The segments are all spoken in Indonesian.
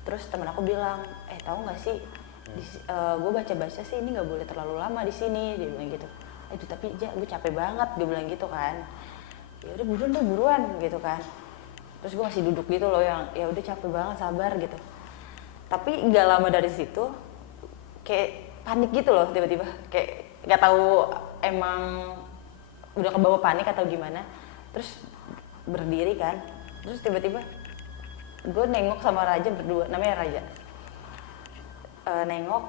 Terus temen aku bilang, tahu nggak sih, gue baca-baca sih ini nggak boleh terlalu lama di sini, dia bilang gitu. Itu tapi Ja, gue capek banget, dia bilang gitu kan. Ya udah buruan deh buruan gitu kan. Terus gue masih duduk gitu loh yang ya udah capek banget, sabar gitu. Tapi nggak lama dari situ kayak panik gitu loh tiba-tiba, kayak nggak tahu emang udah kebawa panik atau gimana. Terus berdiri kan, terus tiba-tiba gue nengok sama Raja berdua, namanya Raja. Nengok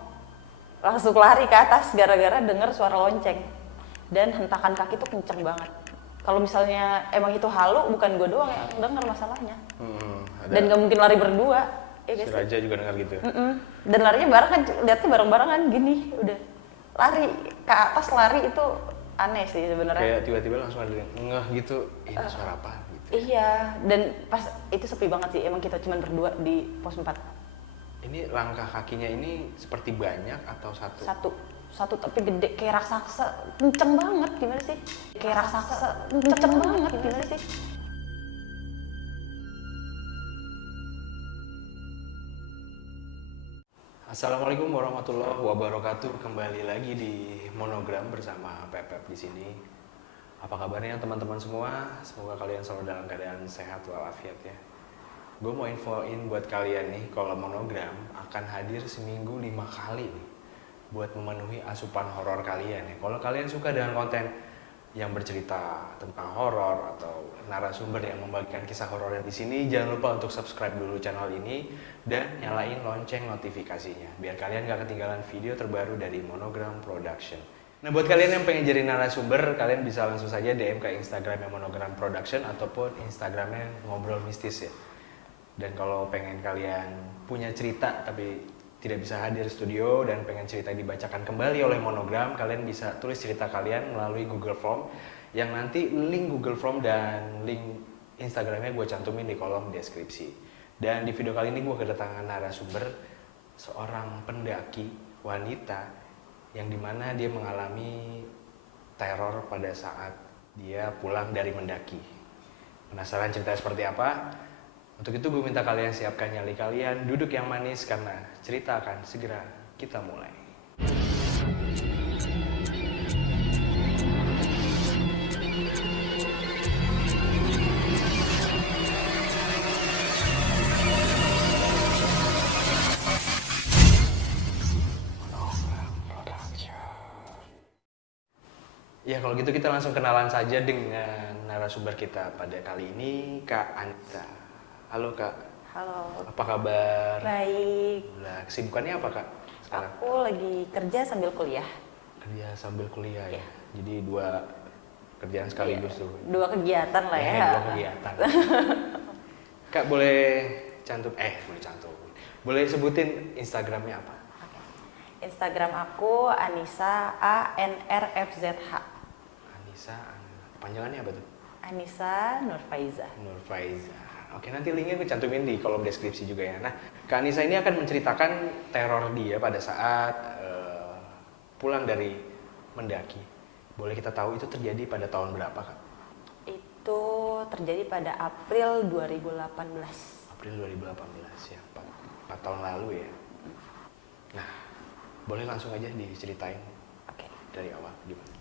langsung lari ke atas gara-gara denger suara lonceng dan hentakan kaki tuh kenceng banget. Kalau misalnya emang itu halu, bukan gue doang yang denger masalahnya. Dan gak mungkin lari berdua. Si Raja juga dengar gitu. Dan larinya bareng kan, lihatnya bareng-barengan gini, udah lari ke atas, lari itu aneh sih sebenarnya. Kayak tiba-tiba langsung ada ngeh gitu, ini suara apa? Gitu. Iya, dan pas itu sepi banget sih, emang kita cuma berdua di pos 4. Ini langkah kakinya ini seperti banyak atau satu? Satu tapi gede kayak raksasa, kenceng banget, gimana sih? Kayak raksasa, kenceng banget, gimana sih? Assalamualaikum warahmatullahi wabarakatuh. Kembali lagi di Monogram bersama Pepep di sini. Apa kabarnya teman-teman semua? Semoga kalian selalu dalam keadaan sehat walafiat ya. Gue mau infoin buat kalian nih, kalau Monogram akan hadir seminggu 5 kali nih buat memenuhi asupan horor kalian ya. Kalau kalian suka dengan konten yang bercerita tentang horor atau narasumber yang membagikan kisah horor di sini, jangan lupa untuk subscribe dulu channel ini dan nyalain lonceng notifikasinya biar kalian gak ketinggalan video terbaru dari Monogram Production. Nah, buat kalian yang pengen jadi narasumber, kalian bisa langsung saja DM ke Instagramnya Monogram Production ataupun Instagramnya Ngobrol Mistis ya. Dan kalau pengen kalian punya cerita tapi tidak bisa hadir studio dan pengen cerita dibacakan kembali oleh Monogram, kalian bisa tulis cerita kalian melalui Google Form yang nanti link Google Form dan link Instagramnya gue cantumin di kolom deskripsi. Dan di video kali ini gue kedatangan narasumber, seorang pendaki wanita yang dimana dia mengalami teror pada saat dia pulang dari mendaki. Penasaran cerita seperti apa? Untuk itu gue minta kalian siapkan nyali kalian, duduk yang manis karena cerita akan segera kita mulai. Ya kalau gitu kita langsung kenalan saja dengan narasumber kita pada kali ini, Kak Anita. Halo Kak. Halo. Apa kabar? Baik. Nah, kesibukannya apa Kak sekarang? Aku lagi kerja sambil kuliah. Kerja sambil kuliah ya. Jadi dua kerjaan sekaligus tuh. Dua kegiatan lah ya. Dua kegiatan. Kak boleh cantum. Boleh sebutin Instagramnya apa? Instagram aku Anissa ANRFZH. Anissa, panjangannya apa tuh? Anissa Nurfaiza. Nurfaiza. Oke, nanti linknya gue cantumin di kolom deskripsi juga ya. Nah, Kak Anissa ini akan menceritakan teror dia pada saat pulang dari mendaki. Boleh kita tahu itu terjadi pada tahun berapa, Kak? Itu terjadi pada April 2018. April 2018 ya, 4 tahun lalu ya. Nah, boleh langsung aja diceritain. Oke. Dari awal gimana?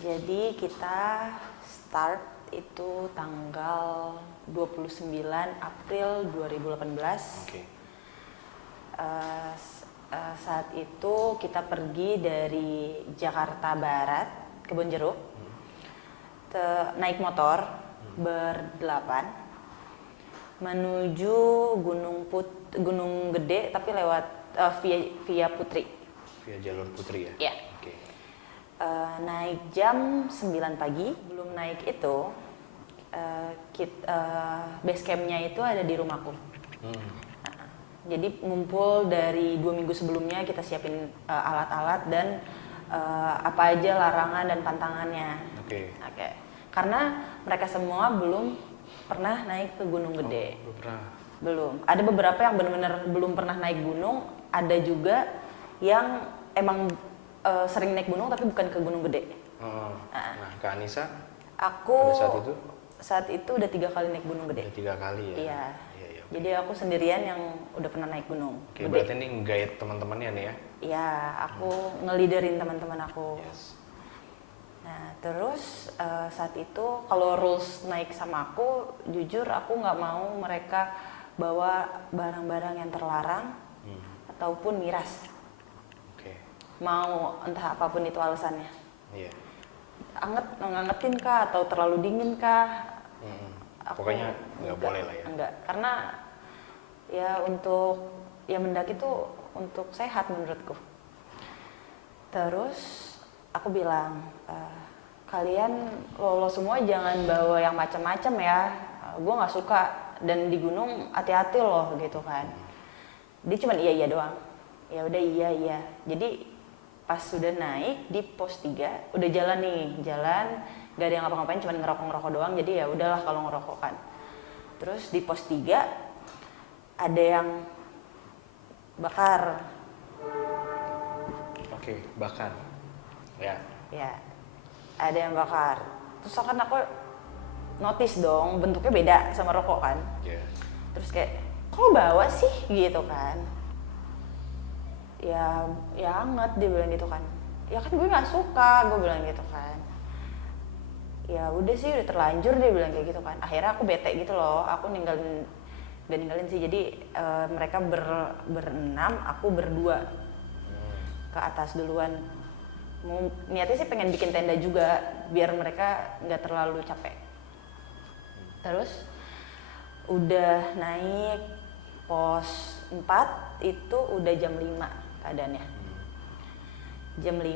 Jadi kita start itu tanggal 29 April 2018. Oke. Saat itu kita pergi dari Jakarta Barat, Kebonjeruk, naik motor berdelapan menuju Gunung Gede tapi lewat via Putri. Via jalur Putri ya? Iya. Oke. Naik jam 9 pagi, belum naik itu base campnya itu ada di rumahku. Jadi ngumpul dari 2 minggu sebelumnya kita siapin alat-alat dan apa aja larangan dan pantangannya. Oke. Karena mereka semua belum pernah naik ke Gunung Gede. Belum pernah. Belum. Ada beberapa yang benar-benar belum pernah naik gunung, ada juga yang emang sering naik gunung tapi bukan ke Gunung Gede. Nah, Kak Anissa, aku pada saat itu udah 3 kali naik Gunung Gede. udah 3 kali ya? Iya. Iya, Jadi aku sendirian yang udah pernah naik gunung. Oke, berarti ini nge-guide teman-temannya nih ya? Iya, aku ngeliderin teman-teman aku. Yes. Nah, terus saat itu kalau rules naik sama aku, jujur aku nggak mau mereka bawa barang-barang yang terlarang ataupun miras. Oke. Mau entah apapun itu alasannya. Iya. Ngangetin kah atau terlalu dingin kah? Pokoknya nggak boleh lah ya. Enggak, karena ya untuk ya mendaki itu untuk sehat menurutku. Terus aku bilang, kalian lo semua jangan bawa yang macam-macam ya. Gue nggak suka dan di gunung hati-hati loh gitu kan. Dia cuma iya doang. Ya udah iya. Jadi pas sudah naik di pos 3 udah jalan gak ada yang ngapa-ngapain, cuma ngerokok doang. Jadi ya udahlah kalau ngerokok kan. Terus di pos 3 ada yang bakar. Oke, bakar. Ya. Ada yang bakar. Terus kan aku notice dong, bentuknya beda sama rokok kan. Iya. Terus kayak, kok lo bawa sih gitu kan. Ya anget, dia bilang gitu kan. Ya kan gue gak suka, gue bilang gitu kan. Ya udah sih, udah terlanjur, dia bilang kayak gitu kan. Akhirnya aku bete gitu loh, aku ninggalin sih. Jadi mereka berenam, aku berdua ke atas duluan. Niatnya sih pengen bikin tenda juga biar mereka nggak terlalu capek. Terus udah naik pos 4 itu udah jam 5 keadaannya. Jam 5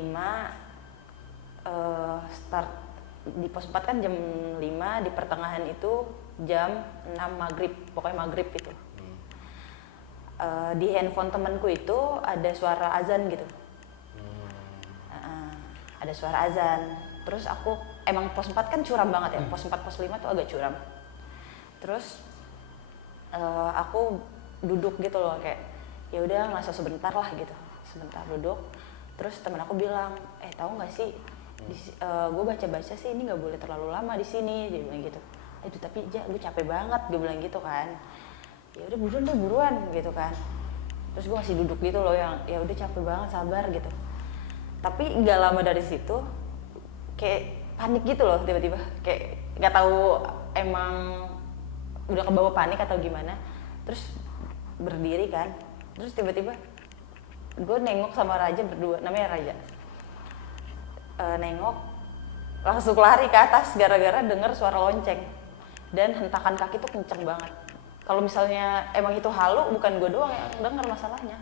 start di pos 4 kan jam 5, di pertengahan itu jam 6 maghrib, pokoknya maghrib itu. Di handphone temanku itu ada suara azan gitu. Ada suara azan. Terus aku emang pos 4 kan curam banget ya. Pos 4 pos 5 tuh agak curam. Terus aku duduk gitu loh, kayak ya udah nggak usah sebentar lah gitu. Sebentar duduk. Terus teman aku bilang, tahu nggak sih, gue baca-baca sih ini nggak boleh terlalu lama di sini, dia bilang gitu. Itu tapi gue capek banget, gue bilang gitu kan. Ya udah buruan gitu kan. Terus gue masih duduk gitu loh, yang ya udah capek banget, sabar gitu. Tapi nggak lama dari situ kayak panik gitu loh, tiba-tiba kayak nggak tahu emang udah kebawa panik atau gimana. Terus berdiri kan, terus tiba-tiba gue nengok sama Raja berdua, namanya Raja. Nengok langsung lari ke atas gara-gara denger suara lonceng dan hentakan kaki tuh kenceng banget. Kalau misalnya emang itu halu, bukan gue doang yang denger masalahnya.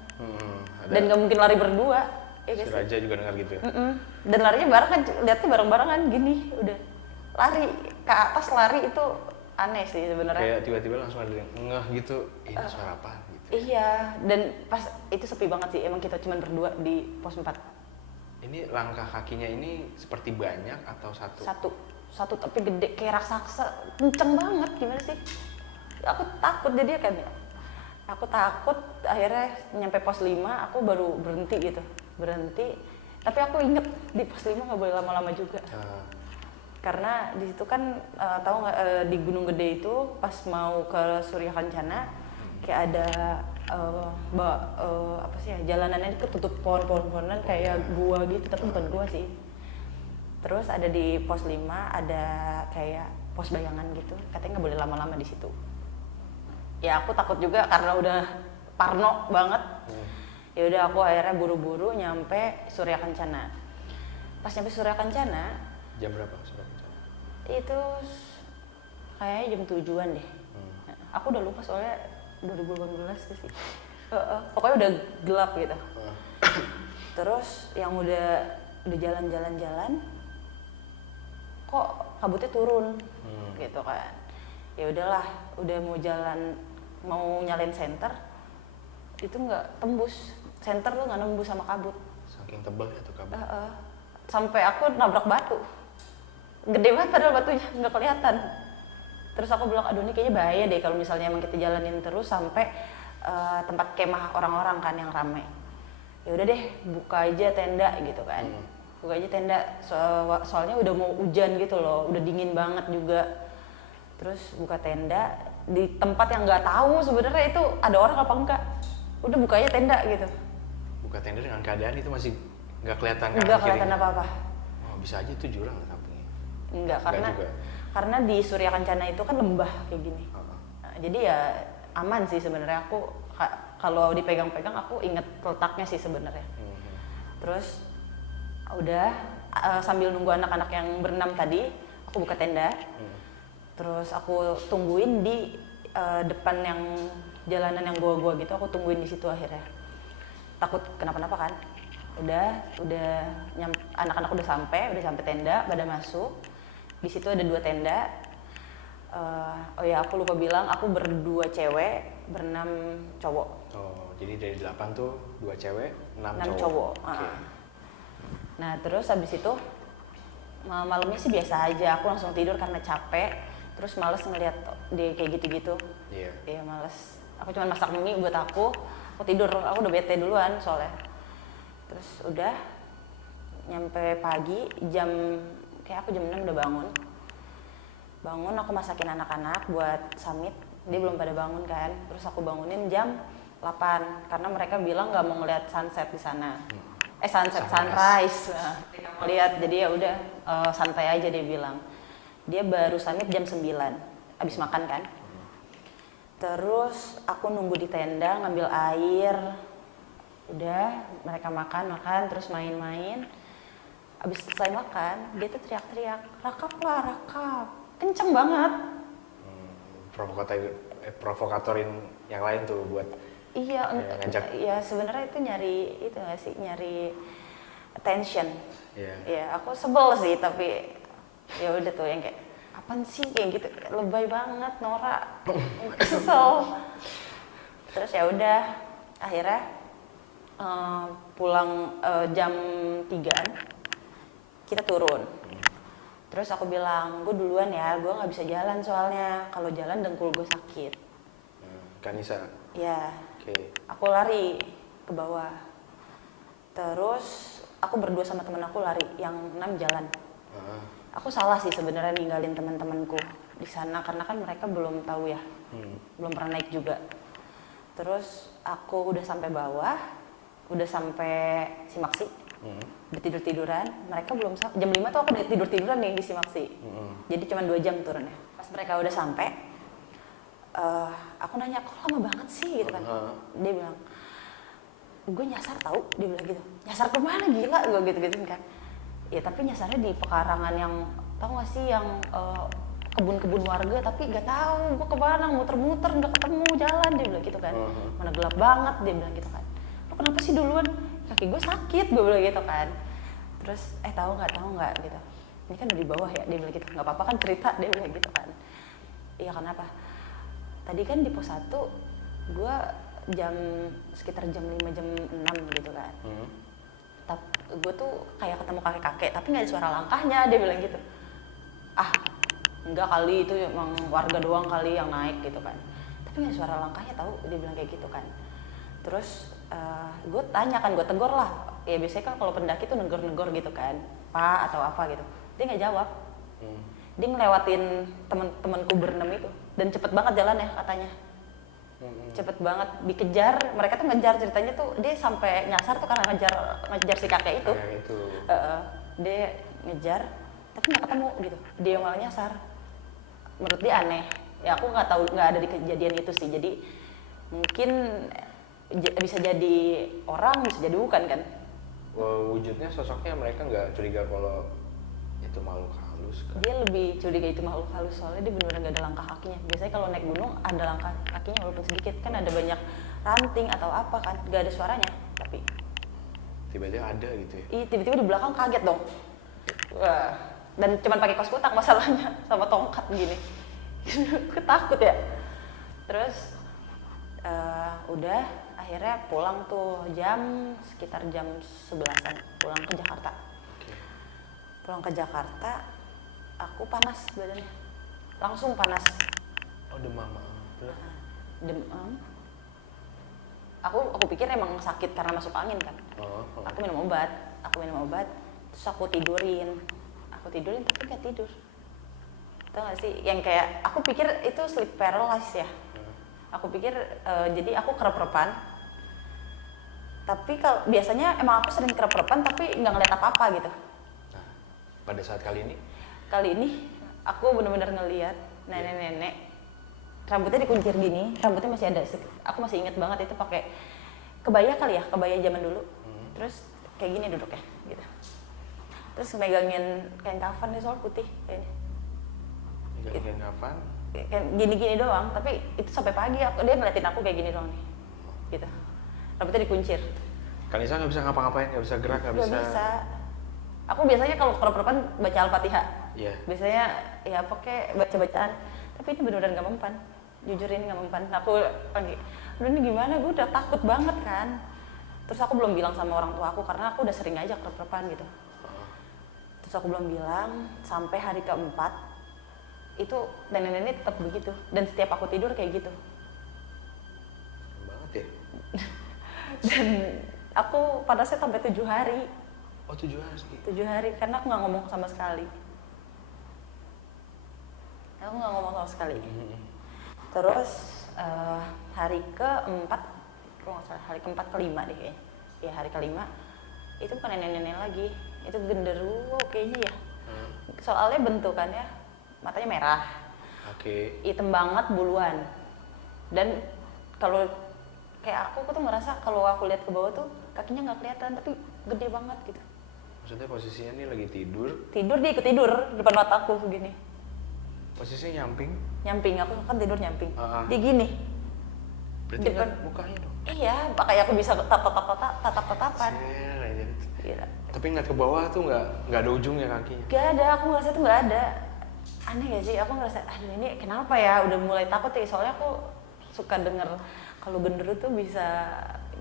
Dan nggak mungkin lari berdua. Si Raja juga dengar gitu ya? Dan larinya bareng kan, lihatnya bareng-barengan gini, udah lari ke atas, lari itu aneh sih sebenarnya. Kayak tiba-tiba langsung ada yang ngeh gitu, ini suara apa gitu. Iya, dan pas itu sepi banget sih, emang kita cuma berdua di pos 4. Ini langkah kakinya ini seperti banyak atau satu? Satu tapi gede kayak raksasa, kenceng banget, gimana sih? Aku takut jadi kan ya. Aku takut, akhirnya nyampe pos 5 aku baru berhenti. Tapi aku inget di pos 5 nggak boleh lama-lama juga. Karena di situ kan tahu nggak, di Gunung Gede itu pas mau ke Surya Kencana kayak ada apa sih ya, jalanannya ketutup pohon-pohonan kayak gua gitu, tapi bukan gua sih. Terus ada di pos 5 ada kayak pos bayangan gitu, katanya nggak boleh lama-lama di situ. Ya aku takut juga karena udah parno banget. Ya udah aku akhirnya buru-buru nyampe Surya Kencana. Pas nyampe Surya Kencana, jam berapa Surya Kencana? Itu kayaknya jam 7-an deh. Aku udah lupa soalnya 2018 sih. Pokoknya udah gelap gitu. Terus yang udah jalan-jalan, kok kabutnya turun gitu kan. Ya udahlah, udah mau nyalain senter, itu nggak tembus. Senter tuh nggak nembus sama kabut. Saking tebalnya tuh kabut. Sampai aku nabrak batu. Gede banget padahal batunya, nggak kelihatan. Terus aku bilang, aduh ini kayaknya bahaya deh kalau misalnya emang kita jalanin terus sampai tempat kemah orang-orang kan yang ramai. Ya udah deh, buka aja tenda gitu kan. Buka aja tenda, soalnya udah mau hujan gitu loh, udah dingin banget juga. Terus buka tenda, di tempat yang nggak tahu sebenarnya itu ada orang apa enggak. Udah bukanya tenda gitu. Buka tenda dengan keadaan itu masih nggak kelihatan kan? Nggak kelihatan apa-apa. Oh, bisa aja itu jurang sampingnya. Enggak, juga. karena di Surya Kencana itu kan lembah kayak gini. Nah, jadi ya aman sih sebenarnya. Aku kalau dipegang-pegang aku inget letaknya sih sebenarnya. Terus udah sambil nunggu anak-anak yang berenam tadi, aku buka tenda. Terus aku tungguin di depan yang jalanan yang gua-gua gitu, aku tungguin di situ akhirnya. Takut kenapa-napa kan. Udah anak-anak udah sampai tenda, pada masuk. Di situ ada 2 tenda. Oh ya, aku lupa bilang, aku berdua cewek, berenam cowok. Oh, jadi dari 8 tuh 2 cewek, 6 cowok. Okay. Nah, terus habis itu malamnya sih biasa aja, aku langsung tidur karena capek. Terus males ngeliat dia kayak gitu-gitu. Iya. Iya, males. Aku cuma masak mie buat aku tidur, aku udah bete duluan soalnya. Terus udah nyampe pagi kayak aku jam 6 udah bangun, aku masakin anak-anak buat summit. Dia belum pada bangun kan, terus aku bangunin jam 8 karena mereka bilang nggak mau ngeliat sunset di sana. Sunrise. Nah, mereka mau lihat, jadi ya udah santai aja dia bilang. Dia baru summit jam 9, abis makan kan. Terus aku nunggu di tenda ngambil air. Udah, mereka makan, terus main-main. Abis selesai makan, dia tuh teriak-teriak, rakap lah, rakap. Kenceng banget. Provokatorin yang lain tuh buat ngajak. Iya, sebenarnya itu nyari attention. Iya, aku sebel sih, tapi ya udah tuh yang kayak apaan sih kayak gitu, lebay banget, norak, kesel. Terus ya udah, akhirnya pulang jam 3-an kita turun. Terus aku bilang, gue duluan ya, gue nggak bisa jalan soalnya, kalau jalan dengkul gue sakit. Kanisa? Iya. Okay. Aku lari ke bawah. Terus aku berdua sama temen aku lari, yang 6 jalan. Aku salah sih sebenarnya ninggalin teman-temanku di sana karena kan mereka belum tahu ya, belum pernah naik juga. Terus aku udah sampai bawah, udah sampai Simaksi, udah tiduran. Mereka belum jam 5 tuh aku udah tiduran nih di Simaksi. Jadi cuma 2 jam turunnya. Pas mereka udah sampai, aku nanya, kok lama banget sih gitu kan. Dia bilang, gue nyasar tahu, dia bilang gitu. Nyasar kemana gila, gue gitu-gituin kan. Ya tapi nyasarnya di pekarangan yang, tau gak sih yang kebun-kebun warga, tapi gak tahu gue kemana, muter-muter nggak ketemu jalan, dia bilang gitu kan. Mana gelap banget, dia bilang gitu kan. Lo kenapa sih duluan? Kaki gue sakit, gue bilang gitu kan. Terus tahu nggak gitu. Ini kan udah di bawah ya, dia bilang gitu. Nggak apa-apa kan cerita, dia bilang gitu kan. Iya, kenapa? Tadi kan di pos 1 gue sekitar jam 5 jam 6 gitu kan. Gue tuh kayak ketemu kakek-kakek tapi nggak ada suara langkahnya, dia bilang gitu. Enggak kali, itu emang warga doang kali yang naik gitu kan, tapi nggak ada suara langkahnya tahu, dia bilang kayak gitu kan. Terus gue tanya kan, gue tegur lah ya, biasanya kan kalau pendaki tuh negor-negor gitu kan, Pak atau apa gitu. Dia nggak jawab. Dia ngelewatin temen-temenku berenam itu dan cepet banget jalannya katanya. Cepet banget, dikejar, mereka tuh ngejar, ceritanya tuh dia sampai nyasar tuh karena ngejar si kakek itu. Dia ngejar tapi nggak ketemu gitu, dia malah nyasar. Menurut dia aneh ya, aku nggak tahu, nggak ada di kejadian itu sih, jadi mungkin bisa jadi orang, bisa jadi bukan kan. Wujudnya, sosoknya mereka nggak curiga kalau itu makhluk halus kan? Dia lebih curiga itu makhluk halus, soalnya dia benar-benar nggak ada langkah kakinya. Biasanya kalau naik gunung ada langkah kakinya walaupun sedikit, kan ada banyak ranting atau apa kan, nggak ada suaranya, tapi tiba-tiba ada gitu ya? Iya, tiba-tiba di belakang kaget dong. Wah, dan cuman pakai kaos kutang masalahnya, sama tongkat gini. Aku takut ya. Terus udah akhirnya pulang tuh sekitar jam 11-an, pulang ke Jakarta. Pulang ke Jakarta, aku panas badannya, langsung panas. Demam. Demam. Aku pikir emang sakit karena masuk angin kan. Aku minum obat, terus aku tidurin tapi nggak tidur. Tau gak sih yang kayak aku pikir itu sleep paralysis ya. Aku pikir jadi aku kerep-kerepan. Tapi kalau biasanya emang aku sering kerep-kerepan tapi nggak ngeliat apa-apa gitu. Nah, pada saat kali ini? Kali ini aku bener-bener ngeliat nenek-nenek rambutnya dikuncir gini, rambutnya masih ada. Aku masih inget banget itu pakai kebaya kali ya, kebaya zaman dulu. Terus kayak gini duduknya gitu. Terus megangin kain kafan nih soal putih kayaknya. Kain kafan? Kayak gini-gini doang, tapi itu sampai pagi dia ngeliatin aku kayak gini doang nih. Gitu. Rambutnya dikuncir. Kanisa nggak bisa ngapa-ngapain, nggak bisa gerak, nggak bisa. Gak bisa. Aku biasanya kalau kerap-kerapan baca Al-Fatihah. Iya. Biasanya ya pakai baca-bacaan. Tapi ini benar-benar nggak mempan. Jujur ini nggak mempan. Aku lagi, udah ini gimana? Gue udah takut banget kan. Terus aku belum bilang sama orang tua aku karena aku udah sering aja kerap-kerapan gitu. Terus aku belum bilang sampai hari keempat itu nenek-nenek tetap begitu. Dan setiap aku tidur kayak gitu. Banget ya. Dan aku pada saat sampai 7 hari. Oh 7 hari. 7 hari karena aku nggak ngomong sama sekali. Aku nggak ngomong sama sekali. Terus hari keempat, kalau nggak salah hari keempat kelima deh kayaknya. Ya hari kelima itu bukan nenek-nenek lagi, itu genderuwo kayaknya ya. Soalnya bentukannya matanya merah. Oke. Hitam banget buluan. Dan kalau kayak aku tuh ngerasa kalau aku lihat ke bawah tuh kakinya nggak kelihatan tapi gede banget gitu. Maksudnya posisinya nih lagi tidur. Tidur dia ikut tidur depan mataku begini. Posisinya nyamping. Nyamping, aku kan tidur nyamping. Ah. Dia gini. Berarti Depan. kan mukanya dong. Iya, makanya aku bisa tatap-tatapan. Share aja. Gila. Tapi ngeliat ke bawah tuh nggak ada ujungnya kakinya. Gak ada, aku ngerasa tuh gak ada. Aneh gak sih? Aku ngerasa, aduh ini kenapa ya? Udah mulai takut ya, soalnya aku suka denger kalau genderuwo tuh bisa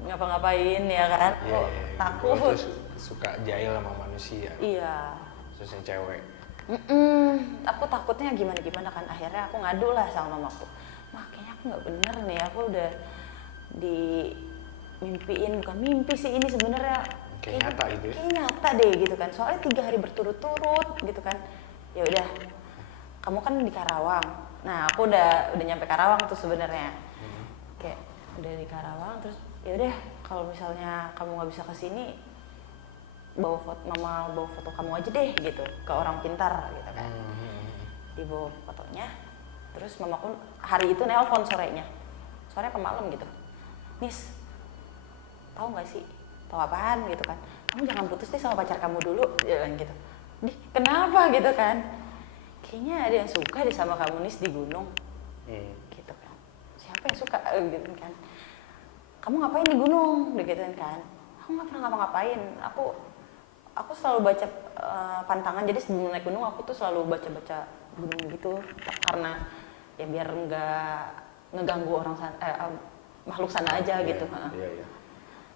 ngapa-ngapain ya kan? Iya, Takut. terus suka jahil sama manusia. Iya. Khususnya cewek. Aku takutnya gimana kan, akhirnya aku ngadu lah sama mamaku. Mah kayaknya aku nggak bener nih, aku udah dimimpiin, bukan mimpi sih ini sebenarnya. Kayak nyata gitu ya? Kayak nyata deh gitu kan, soalnya 3 hari berturut-turut gitu kan. Ya udah, kamu kan di Karawang. Nah aku udah nyampe Karawang tuh sebenarnya. Kayak udah di Karawang, terus ya udah kalau misalnya kamu nggak bisa kesini, mama bawa foto kamu aja deh gitu ke orang pintar gitu kan. Dibawa fotonya, terus mamaku hari itu nelpon sorenya ke malam gitu. Nis, tahu nggak sih? Tahu apaan gitu kan? Kamu jangan putus deh sama pacar kamu dulu, jalan gitu. Kenapa gitu kan? Kayaknya ada yang suka deh sama kamu Nis di gunung, gitu kan? Siapa yang suka gitu kan? Kamu ngapain di gunung, gitu kan? Aku nggak pernah ngapa-ngapain. Aku selalu baca pantangan, jadi sebelum naik gunung aku tuh selalu baca gunung gitu karena ya biar nggak ngeganggu orang makhluk sana aja gitu. Iya.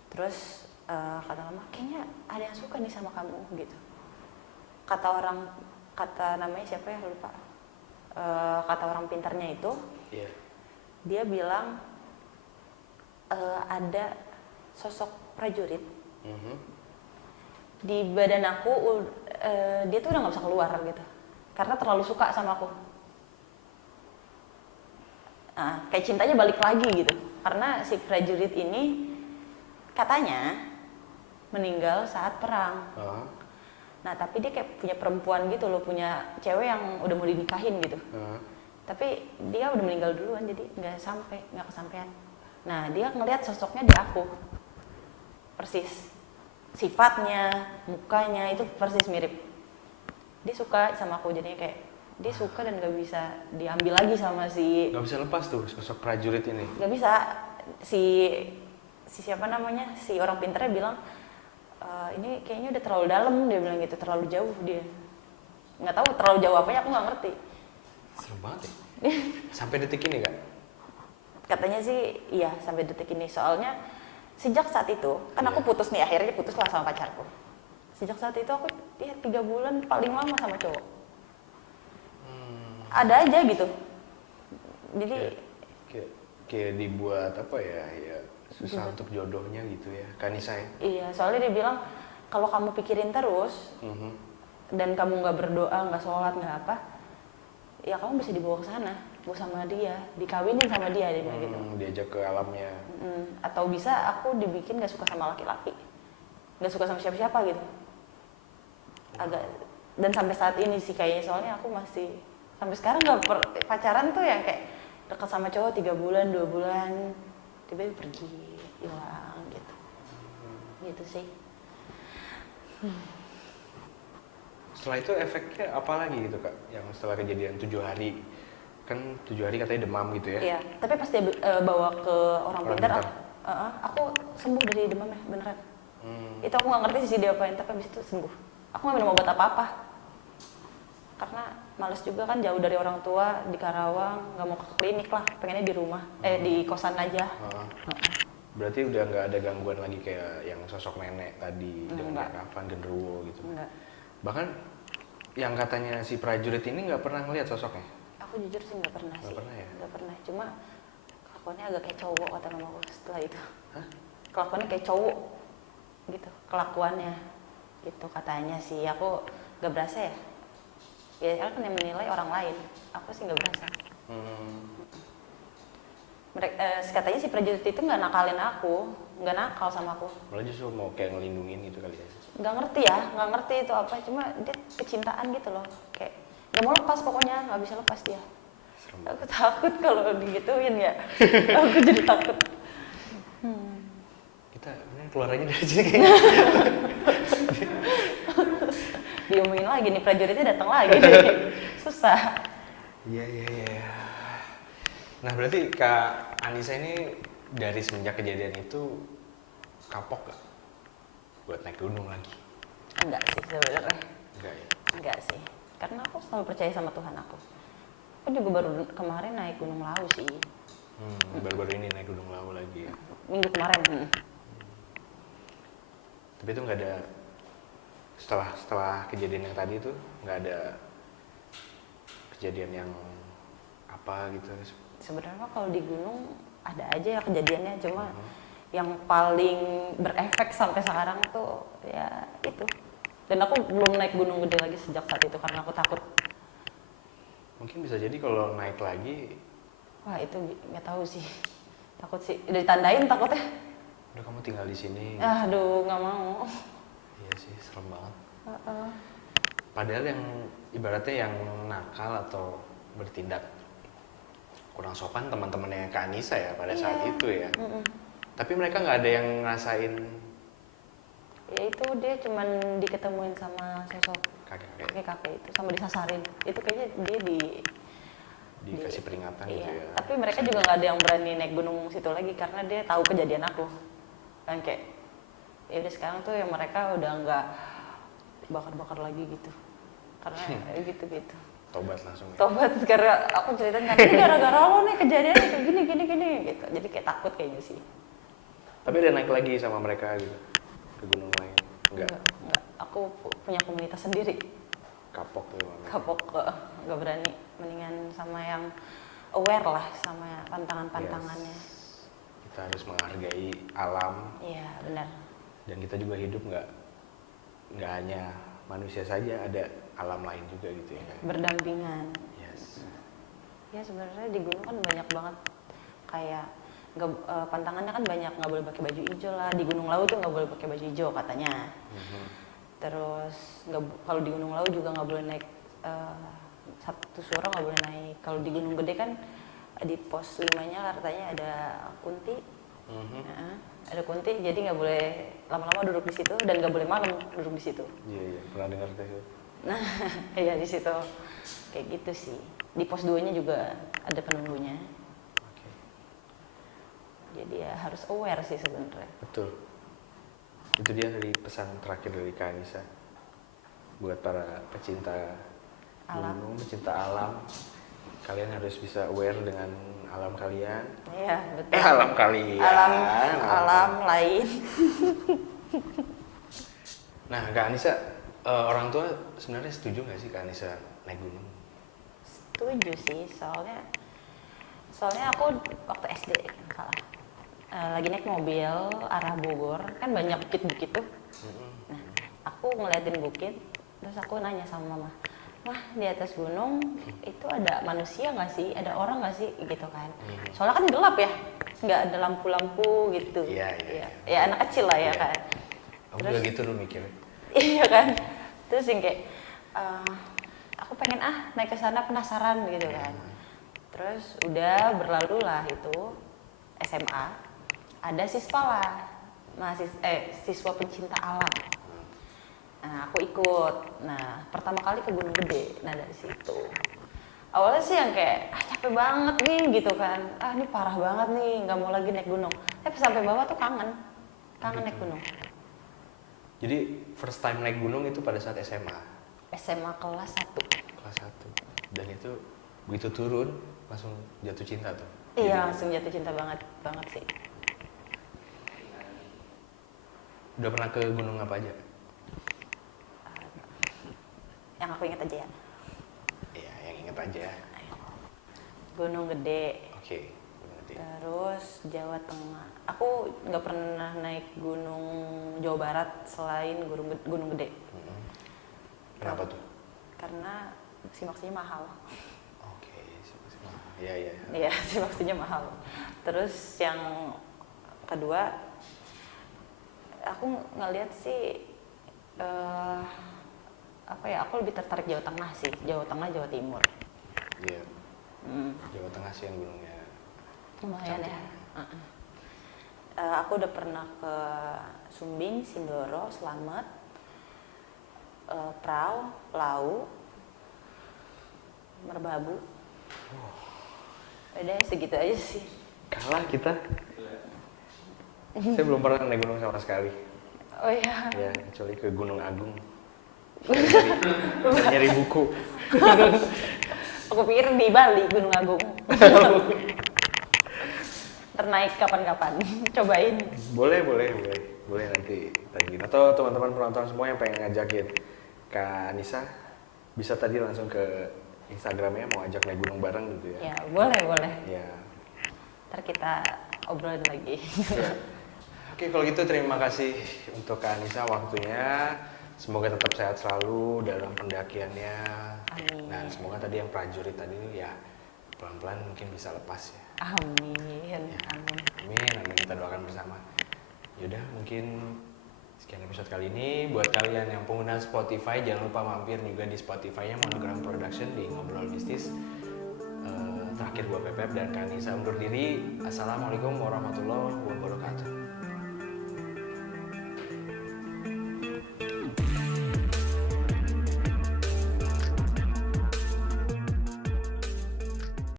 Terus kata mama, kayaknya ada yang suka nih sama kamu gitu. Kata namanya siapa ya lupa. Kata orang pintarnya itu, dia bilang ada sosok prajurit. Di badan aku dia tuh udah nggak bisa keluar gitu karena terlalu suka sama aku. Nah, kayak cintanya balik lagi gitu karena si prajurit ini katanya meninggal saat perang. Nah tapi dia kayak punya perempuan gitu loh, punya cewek yang udah mau dinikahin gitu. Tapi dia udah meninggal duluan jadi nggak kesampean. Nah dia ngelihat sosoknya di aku persis. Sifatnya, mukanya itu persis mirip. Dia suka sama aku, jadinya kayak dia suka dan gak bisa diambil lagi sama si. Gak bisa lepas tuh sosok prajurit ini. Gak bisa. Si siapa namanya, si orang pintarnya bilang ini kayaknya udah terlalu dalam, dia bilang gitu, terlalu jauh dia. Nggak tahu terlalu jauh apanya, aku nggak ngerti. Serem banget ya. Sampai detik ini kan? Katanya sih iya sampai detik ini, soalnya sejak saat itu, kan aku putus nih, akhirnya putus lah sama pacarku. Sejak saat itu aku 3 bulan paling lama sama cowok. Ada aja gitu. Jadi kayak dibuat apa ya susah untuk jodohnya gitu ya, Kanisa ya? Iya, soalnya dia bilang kalau kamu pikirin terus dan kamu nggak berdoa, nggak sholat, nggak apa, ya kamu bisa dibawa ke sana, bawa sama dia, dikawinin sama dia bilang gitu. Diajak ke alamnya. Atau bisa aku dibikin gak suka sama laki-laki, gak suka sama siapa-siapa gitu. Agak, dan sampai saat ini sih kayaknya, soalnya aku masih sampai sekarang gak pacaran tuh yang kayak dekat sama cowok 3 bulan, 2 bulan, tiba-tiba pergi, hilang gitu. Gitu sih. Setelah itu efeknya apa lagi gitu Kak? Yang setelah kejadian 7 hari, kan 7 hari katanya demam gitu ya? Iya, tapi pas dia bawa ke orang pintar, pintar. aku sembuh dari demamnya beneran. Itu aku nggak ngerti sih dia apain, tapi abis itu sembuh. Aku nggak minum obat apa-apa, karena males juga kan jauh dari orang tua di Karawang, nggak mau ke klinik lah, pengennya di rumah, di kosan aja. Berarti udah nggak ada gangguan lagi kayak yang sosok nenek tadi dengan Enggak. kafan genderuwo gitu. Enggak. Bahkan yang katanya si prajurit ini nggak pernah ngeliat sosoknya. Aku jujur sih nggak pernah sih. Nggak pernah ya? Nggak pernah. Cuma kelakuannya agak kayak cowok kata mamaku setelah itu. Hah? Kelakuannya kayak cowok gitu. Kelakuannya gitu katanya sih. Aku nggak berasa ya. Ya kan yang menilai orang lain. Aku sih nggak berasa. Katanya si prajurit itu nggak nakalin aku, nggak nakal sama aku. Malah justru mau kayak ngelindungin gitu kali ya. Nggak ngerti ya, nggak ngerti itu apa. Cuma dia kecintaan gitu loh. Kayak nggak mau lepas pokoknya, nggak bisa lepas dia. Serem. Aku takut kalau digituin ya. Aku jadi takut. Kita ini keluar aja dari sini kayaknya. Diomongin lagi nih, prajuritnya datang lagi nih. Susah. Iya. Nah berarti Kak Anissa ini dari semenjak kejadian itu kapok gak buat naik gunung lagi? Enggak sih sebenarnya. Enggak ya? Enggak sih. Karena aku selalu percaya sama Tuhan aku. Aku juga baru kemarin naik Gunung Lawu sih. Baru-baru ini naik Gunung Lawu lagi ya? Minggu kemarin. Tapi itu nggak ada, setelah kejadian yang tadi itu nggak ada kejadian yang apa gitu? Sebenarnya kalau di gunung ada aja ya kejadiannya, cuma yang paling berefek sampai sekarang tuh ya itu. Dan aku belum naik gunung gede lagi sejak saat itu karena aku takut. Mungkin bisa jadi kalau naik lagi, Wah itu nggak tahu sih, takut sih. Udah ditandain takutnya. udah kamu tinggal di sini. Aduh nggak mau. Iya sih, serem banget. Padahal yang ibaratnya yang nakal atau bertindak kurang sopan teman-temannya Kak Anissa ya pada saat itu ya. Tapi mereka nggak ada yang ngerasain. Ya itu dia cuman diketemuin sama sosok kakek itu, sama disasarin. Itu kayaknya dia dikasih peringatan gitu iya. ya. Tapi mereka juga nggak ada yang berani naik gunung situ lagi karena dia tahu kejadian aku. Kan kayak ya udah sekarang tuh yang mereka udah nggak bakar-bakar lagi gitu. Karena gitu-gitu. Tobat langsung ya. Tobat karena aku ceritain kan ini gara-gara lo nih kejadian kayak gini gitu. Jadi kayak takut kayaknya sih. Tapi ada naik lagi sama mereka gitu ke gunung lain? Enggak. Aku punya komunitas sendiri. Kapok tuh emang. Kapok nggak berani. Mendingan sama yang aware lah sama pantangan-pantangannya. Yes. Kita harus menghargai alam. Iya benar. Dan kita juga hidup nggak hanya manusia saja, ada alam lain juga gitu ya. Berdampingan. Yes. Ya sebenarnya di gunung kan banyak banget kayak pantangannya kan banyak, nggak boleh pakai baju hijau lah. Di Gunung Lawu tuh nggak boleh pakai baju hijau katanya. Terus kalau di Gunung Lawu juga nggak boleh naik satu suara, nggak boleh naik. Kalau di Gunung Gede kan di pos 5-nya katanya ada kunti. Ada kunti, jadi nggak boleh lama-lama duduk di situ dan nggak boleh malam duduk di situ. Iya, pernah dengar itu. Nah, iya di situ kayak gitu sih. Di pos 2-nya juga ada penunggunya. Oke. Jadi ya harus aware sih sebenarnya. Betul. Itu dia dari pesan terakhir dari Kak Anissa buat para pecinta Alam. gunung, pecinta alam. Kalian harus bisa aware dengan alam kalian. Iya betul. Alam kalian. Alam lain. Nah, Kak Anissa, orang tua sebenarnya setuju nggak sih Kak Anissa naik gunung? Setuju sih, soalnya aku waktu SD salah. Lagi naik mobil arah Bogor, kan banyak bukit-bukit tuh. Nah, aku ngeliatin bukit, terus aku nanya sama mama, Mah di atas gunung itu ada manusia nggak sih, ada orang nggak sih gitu kan. Soalnya kan gelap ya, nggak ada lampu-lampu gitu. Iya. Ya anak kecil lah ya Iya. kan. Aku juga gitu lu mikirnya. Iya kan, terus yang kayak aku pengen naik ke sana penasaran gitu kan. Terus udah berlalu lah itu SMA, ada siswa lah, siswa pencinta alam. Nah, aku ikut. Nah, pertama kali ke Gunung Gede. Nah, dari situ. Awalnya sih yang kayak, capek banget nih gitu kan. Ini parah banget nih, nggak mau lagi naik gunung. Tapi sampai bawah tuh kangen naik gunung. Jadi first time naik gunung itu pada saat SMA? SMA kelas 1. Kelas 1. Dan itu begitu turun, langsung jatuh cinta tuh? Iya, langsung jatuh cinta banget sih. Udah pernah ke gunung apa aja? Yang aku ingat aja ya. Iya, yang inget aja. Gunung Gede. Oke, Gunung Gede. Terus Jawa Tengah. Aku nggak pernah naik gunung Jawa Barat selain Gunung Gede. Kenapa tuh? Karena simaksinya mahal. Oke, iya. Iya, simaksinya mahal. Terus yang kedua, aku ngeliat sih aku lebih tertarik Jawa Tengah sih, Jawa Tengah, Jawa Timur. Iya. Jawa Tengah sih yang gunungnya Lumayan cantik. ya. Aku udah pernah ke Sumbing, Sindoro, Slamet, Prau, Lau, Merbabu. Udah segitu aja sih. Kalah kita. Saya belum pernah naik gunung sama sekali. Oh iya. Ya, kecuali ke Gunung Agung. Nyari buku. Aku pikir di Bali, Gunung Agung. Ternaik kapan-kapan, cobain. Boleh nanti lagi. Atau teman-teman penonton semua yang pengen ngajakin Kak Anissa, bisa tadi langsung ke Instagramnya mau ajak naik gunung bareng gitu ya. Ya, boleh. Ya. Ntar kita obrolin lagi. Ya. Oke, kalau gitu terima kasih untuk Kak Anissa waktunya. Semoga tetap sehat selalu dalam pendakiannya. Amin. Dan semoga tadi yang prajurit tadi ya pelan-pelan mungkin bisa lepas ya. Amin. Amin, kita doakan bersama. Yaudah, mungkin sekian episode kali ini. Buat kalian yang pengguna Spotify, jangan lupa mampir juga di Spotify-nya Monogram Production di Ngobrol Mistis. Terakhir gua Pepep dan Kak Anissa undur diri. Assalamualaikum warahmatullahi wabarakatuh.